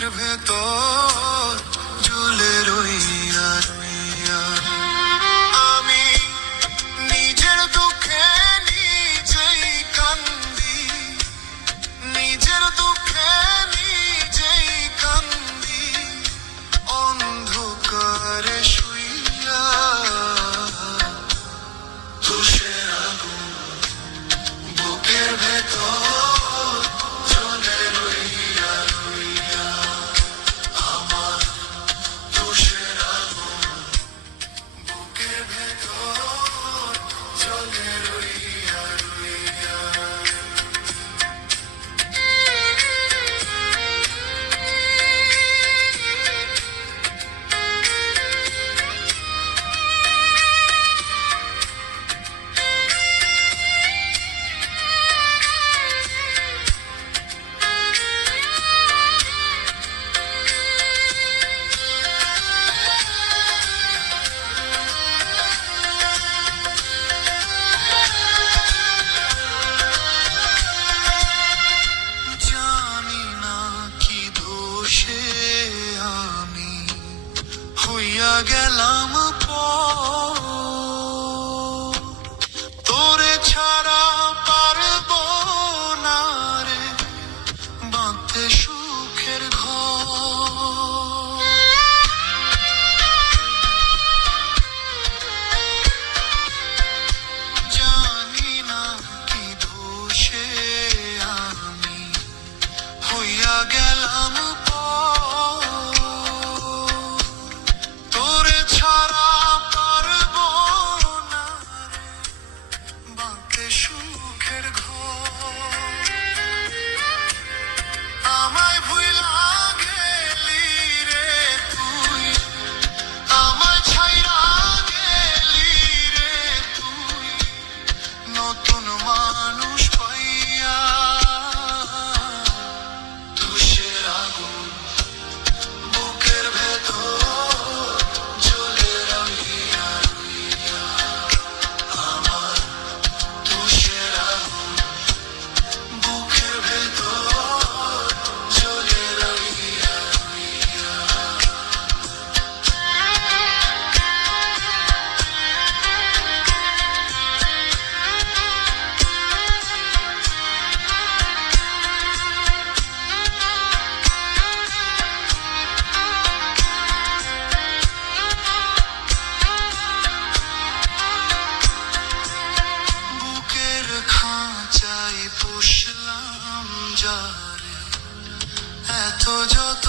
বুকের ভেতর ঝুলে রইয়া রইয়া আমি নিজের দুঃখে নিজেই কান্দি, নিজের দুঃখে নিজেই কান্দি, অন্ধকারে শুইয়া তুষের আগুন বুকের ভেতর হইয়া গেলাম তোরে ছাড়া পারব না রে বাঁধতে সুখের ঘর। জানি না কি দোষে আমি হইয়া গেলাম সুখের ঘর। আমায় ভুইলা গেলি রে তুই, আমায় ছাইরা গেলি রে তুই, নতুন মানুষ পাইয়া তুষের আগুন বুকের ভেতর জ্বলে রইয়া রইয়া আমার তুষের আগুন বুকের ভেতর জ্বলে রইয়া রইয়া। বুকের খাঁচায় পুষলাম যারে এত যত